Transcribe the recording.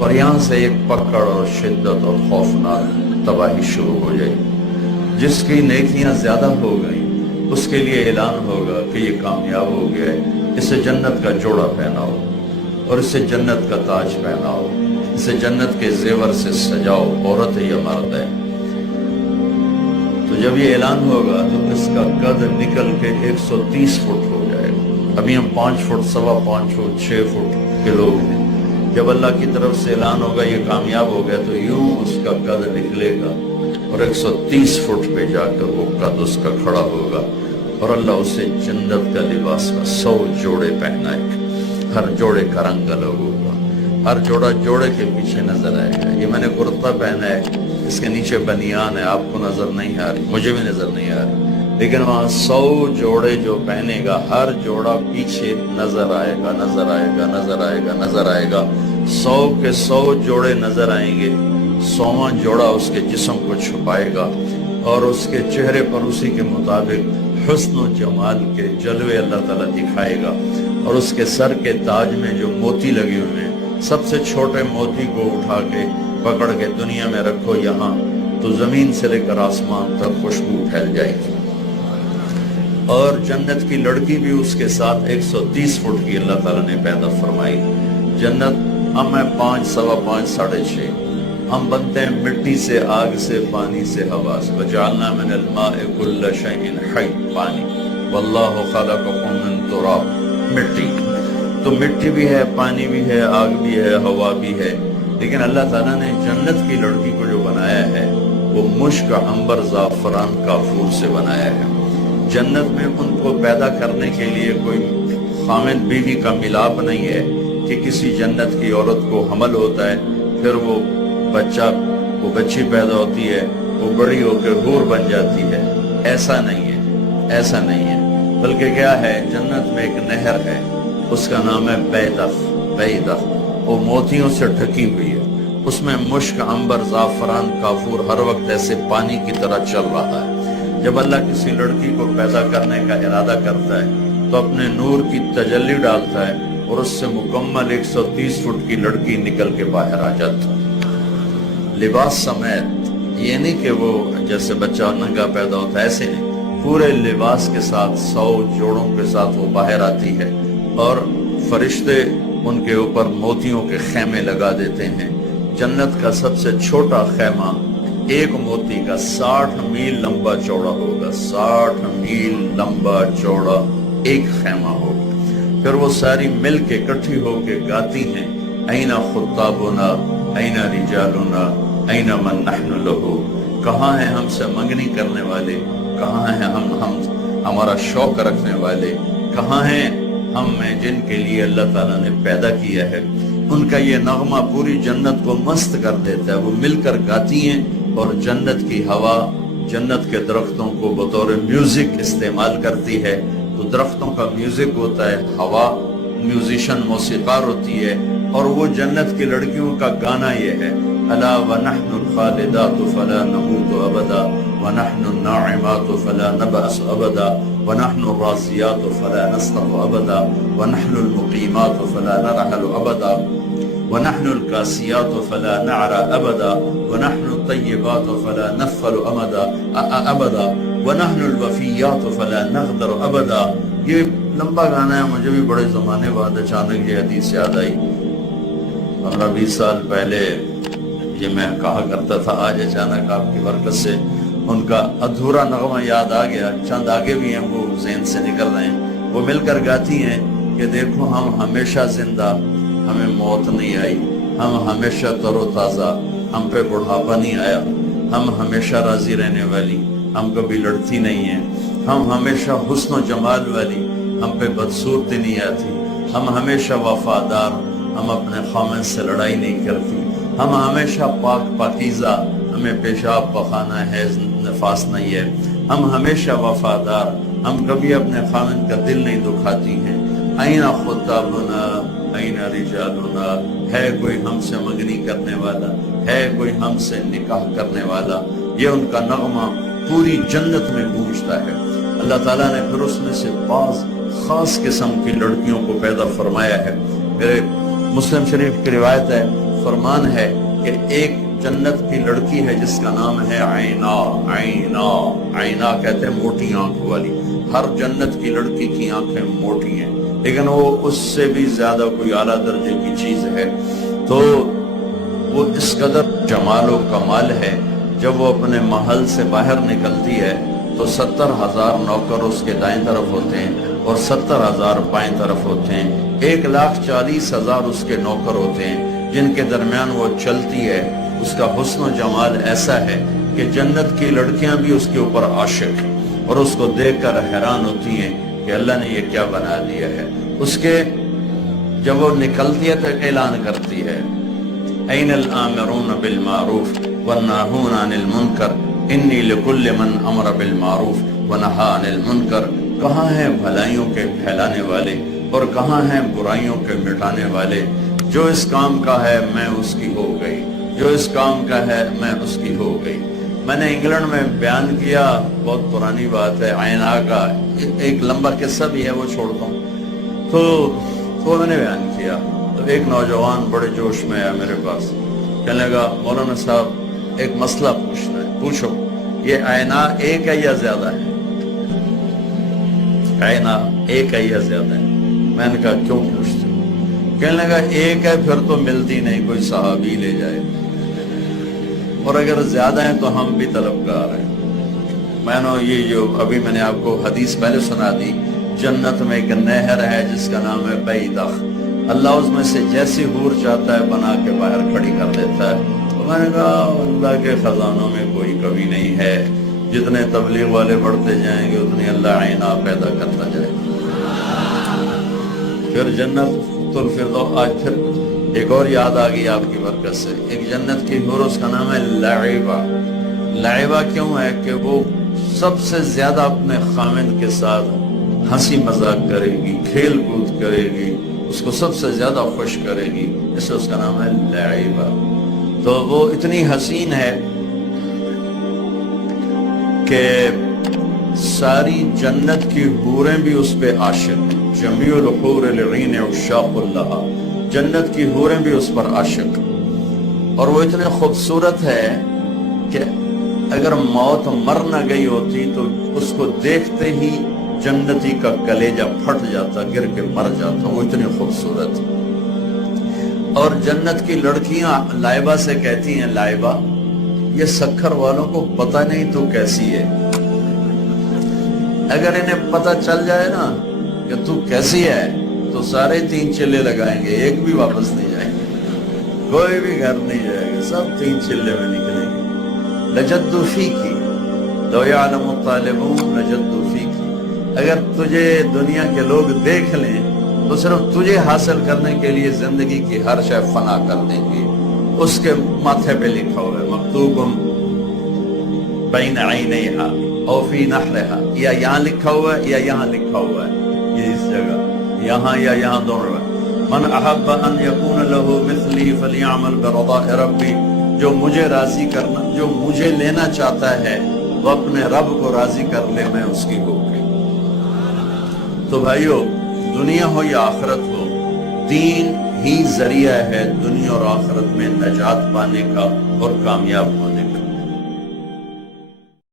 اور یہاں سے ایک پکڑ اور شدت اور خوفناک تباہی شروع ہو جائے. جس کی نیکیاں زیادہ ہو گئیں اس کے لیے اعلان ہوگا کہ یہ کامیاب ہو گیا ہے، اسے جنت کا جوڑا پہناؤ اور اسے جنت کا تاج پہناؤ، اسے جنت کے زیور سے سجاؤ، عورت ہے یا مرد ہے. تو جب یہ اعلان ہوگا تو اس کا قد نکل کے 130 فٹ ہو جائے گا. ابھی ہم 5 فٹ، 5.25 فٹ، 6 فٹ کے لوگ ہیں. جب اللہ کی طرف سے اعلان ہوگا یہ کامیاب ہو گیا تو یوں اس کا قد نکلے گا اور 130 فٹ پہ جا کر وہ قد اس کا کھڑا ہوگا اور اللہ اسے جنت کا لباس کا 100 جوڑے پہنائے گا. ہر جوڑے کا رنگ الگ ہوگا، ہر جوڑا جوڑے کے پیچھے نظر آئے گا. یہ میں نے کرتا پہنا ہے، اس کے نیچے بنیان ہے، آپ کو نظر نہیں آ رہی، مجھے بھی نظر نہیں آ رہی، لیکن وہاں 100 جوڑے جو پہنے گا ہر جوڑا پیچھے نظر آئے گا، نظر آئے گا، نظر آئے گا، نظر آئے گا. 100 کے 100 جوڑے نظر آئیں گے. 100واں جوڑا اس کے جسم کو چھپائے گا اور اس کے چہرے پر اسی کے مطابق حسن و جمال کے جلوے اللہ تعالیٰ دکھائے گا. اور اس کے سر کے تاج میں جو موتی لگے ہوئے ہیں، سب سے چھوٹے موتی کو اٹھا کے پکڑ کے دنیا میں رکھو یہاں، تو زمین سے لے کر آسمان تک خوشبو پھیل جائے گی. اور جنت کی لڑکی بھی اس کے ساتھ 130 فٹ کی اللہ تعالیٰ نے پیدا فرمائی. جنت ہم ہیں 5، 5.25، 6.5. ہم بنتے ہیں مٹی سے، آگ سے، پانی سے، ہوا سے. وجعلنا من الماء كل شيء حي، پانی. واللہ خلقكم من تراب، مٹی. تو مٹی بھی ہے، پانی بھی ہے، آگ بھی ہے، ہوا بھی ہے. لیکن اللہ تعالیٰ نے جنت کی لڑکی کو جو بنایا ہے وہ مشک، عنبر، زعفران، کافور سے بنایا ہے. جنت میں ان کو پیدا کرنے کے لیے کوئی خامد بیوی کا ملاپ نہیں ہے کہ کسی جنت کی عورت کو حمل ہوتا ہے، پھر وہ بچی پیدا ہوتی ہے، وہ بڑی ہو کے حور بن جاتی ہے. ایسا نہیں ہے، ایسا نہیں ہے. بلکہ کیا ہے، جنت میں ایک نہر ہے، اس کا نام ہے بیدخ. وہ موتیوں سے ڈھکی ہوئی ہے. اس میں مشک، عنبر، زعفران، کافور ہر وقت ایسے پانی کی طرح چل رہا ہے. جب اللہ کسی لڑکی کو پیدا کرنے کا ارادہ کرتا ہے تو اپنے نور کی تجلی ڈالتا ہے اور اس سے مکمل 130 فٹ کی لڑکی نکل کے باہر آ جاتا ہے، لباس سمیت. یہ نہیں کہ وہ جیسے بچہ ننگا پیدا ہوتا ہے، ایسے نہیں. پورے لباس کے ساتھ 100 جوڑوں کے ساتھ وہ باہر آتی ہے اور فرشتے ان کے اوپر موتیوں کے خیمے لگا دیتے ہیں. جنت کا سب سے چھوٹا خیمہ ایک موتی کا 60 میل لمبا چوڑا ہوگا. 60 میل لمبا چوڑا ایک خیمہ ہوگا. پھر وہ ساری مل کے اکٹھی ہو کے گاتی ہیں، اینا خطابنا، اینا رجالنا، اینا من نحن لہو. کہاں ہیں ہم سے منگنی کرنے والے، کہاں ہیں ہمارا شوق رکھنے والے، کہاں ہیں ہم میں جن کے لیے اللہ تعالیٰ نے پیدا کیا ہے. ان کا یہ نغمہ پوری جنت کو مست کر دیتا ہے. وہ مل کر گاتی ہیں اور جنت کی ہوا جنت کے درختوں کو بطور میوزک استعمال کرتی ہے. تو درختوں کا میوزک ہوتا ہے، ہوا میوزیشن، موسیقار ہوتی ہے. اور وہ جنت کی لڑکیوں کا گانا یہ ہے، الا ونحن الخالدات فلا نموت ابدا، ونحن الناعمات فلا نبأس ابدا، ونحن الراضيات فلا نسقط ابدا، ونحن المقيمات فلا نرحل ابدا، ونحن الكاسيات فلا نعرى ابدا، ونحن الطيبات فلا نغفل ابدا، ونحن الوفيات فلا نغدر ابدا. یہ لمبا گانا ہے. مجھے بھی بڑے زمانے بعد اچانک یہ حدیث یاد آئی. 15-20 سال پہلے یہ میں کہا کرتا تھا، آج اچانک آپ کی برکت سے ان کا ادھورا نغمہ یاد آ گیا. چند آگے بھی ہیں وہ ذہن سے نکل رہے ہیں. وہ مل کر گاتی ہیں کہ دیکھو ہم ہمیشہ زندہ، ہمیں موت نہیں آئی، ہم ہمیشہ تر و تازہ، ہم پہ بڑھاپا نہیں آیا، ہم ہمیشہ راضی رہنے والی، ہم کبھی لڑتی نہیں ہیں، ہم ہمیشہ حسن و جمال والی، ہم پہ بدصورتی نہیں آتی، ہم ہمیشہ وفادار، ہم اپنے خامن سے لڑائی نہیں کرتی، ہم ہمیشہ پاک پاکیزہ، ہمیں پیشاب پخانہ حیض نفاس نہیں ہے، ہم ہمیشہ وفادار، ہم کبھی اپنے خامن کا دل نہیں دکھاتی ہیں. اینا خطابنا، اینا رجالنا، ہے کوئی ہم سے منگنی کرنے والا، ہے کوئی ہم سے نکاح کرنے والا. یہ ان کا نغمہ پوری جنت میں گونجتا ہے. اللہ تعالیٰ نے پھر اس میں سے بعض خاص قسم کی لڑکیوں کو پیدا فرمایا ہے. میرے مسلم شریف کی روایت ہے، فرمان ہے کہ ایک جنت کی لڑکی ہے جس کا نام ہے عینا. عینا عینا کہتے ہیں موٹی آنکھ والی. ہر جنت کی لڑکی کی آنکھیں موٹی ہیں، لیکن وہ اس سے بھی زیادہ کوئی اعلیٰ درجے کی چیز ہے. تو وہ اس قدر جمال و کمال ہے، جب وہ اپنے محل سے باہر نکلتی ہے تو 70,000 نوکر اس کے دائیں طرف ہوتے ہیں اور 70,000 بائیں طرف ہوتے ہیں. 1,40,000 اس کے نوکر ہوتے ہیں جن کے درمیان وہ چلتی ہے. اس کا حسن و جمال ایسا ہے کہ جنت کی لڑکیاں بھی اس کے اوپر عاشق ہیں اور اس کو دیکھ کر حیران ہوتی ہیں کہ اللہ نے یہ کیا بنا دیا ہے. اس کے جب وہ نکلتی ہے تو اعلان کرتی ہے این الآمرون بالمعروف والناہون عن المنکر انی لکل من امر بالمعروف ونہا عن المنکر. کہاں ہیں بھلائیوں کے پھیلانے والے اور کہاں ہیں برائیوں کے مٹانے والے؟ جو اس کام کا ہے میں اس کی ہو گئی، جو اس کام کا ہے میں اس کی ہو گئی. میں نے انگلینڈ میں بیان کیا، بہت پرانی بات ہے، عینا کا ایک لمبا قصہ بھی ہے، وہ چھوڑتا ہوں. تو وہ میں نے بیان کیا تو ایک نوجوان بڑے جوش میں آیا میرے پاس، کہنے لگا مولانا صاحب ایک مسئلہ پوچھنا ہے. پوچھو. یہ عینا ایک ہے یا زیادہ ہے؟ عینا ایک ہے یا زیادہ ہے؟ میں نے کہا کیوں پوچھتے؟ کہنے لگا ایک ہے پھر تو ملتی نہیں، کوئی صحابی لے جائے، اور اگر زیادہ ہیں تو ہم بھی طلبگار ہیں. میں نے یہ جو ابھی میں نے آپ کو حدیث پہلے سنا دی، جنت میں ایک نہر ہے جس کا نام ہے بیدخ. اللہ اس میں سے جیسی حور چاہتا ہے بنا کے باہر کھڑی کر دیتا ہے. تو میں نے کہا اللہ کے خزانوں میں کوئی کمی نہیں ہے، جتنے تبلیغ والے بڑھتے جائیں گے اتنی اللہ عینا پیدا کرتا جائے. پھر جنت الفردوس. آج پھر ایک اور یاد آ گئی آپ کی برکت سے. ایک جنت کی حور اس کا نام ہے لعبہ. لعبہ کیوں ہے کہ وہ سب سے زیادہ اپنے خامند کے ساتھ ہنسی مذاق کرے گی، کھیل کود کرے گی، اس کو سب سے زیادہ خوش کرے گی، اس لیے اس کا نام ہے لعبہ. تو وہ اتنی حسین ہے کہ ساری جنت کی حوریں بھی اس پہ عاشق ہیں. جمیع الحور العین عشاق اللہ. جنت کی حوریں بھی اس پر عاشق، اور وہ اتنے خوبصورت ہے کہ اگر موت مر نہ گئی ہوتی تو اس کو دیکھتے ہی جنتی کا کلیجہ پھٹ جاتا، گر کے مر جاتا. وہ اتنی خوبصورت. اور جنت کی لڑکیاں لائبہ سے کہتی ہیں لائبہ یہ سکھر والوں کو پتہ نہیں تو کیسی ہے. اگر انہیں پتہ چل جائے نا کہ تو کیسی ہے تو سارے 3 چلے لگائیں گے، ایک بھی واپس نہیں جائیں گے، کوئی بھی گھر نہیں جائے گا، سب 3 چلے میں نکلیں گے. لجد فیکی لو یعلم الطالبون لجد فیکی. اگر تجھے دنیا کے لوگ دیکھ لیں تو صرف تجھے حاصل کرنے کے لیے زندگی کی ہر شے فنا کر دیں گے. اس کے ماتھے پہ لکھا ہوا ہے مکتوب بین عینیہا او فی نحرہا. یا یہاں لکھا ہوا ہے یا یہاں لکھا ہوا ہے، یہ اس جگہ یہاں یا یہاں دونوں ہے. من احب ان یکون لہ مثلی فلیعمل برضاء ربی. جو مجھے راضی کرنا، جو مجھے لینا چاہتا ہے وہ اپنے رب کو راضی کر لے، میں اس کی ہو گئی. تو بھائیو، دنیا ہو یا آخرت ہو، دین ہی ذریعہ ہے دنیا اور آخرت میں نجات پانے کا اور کامیاب ہونے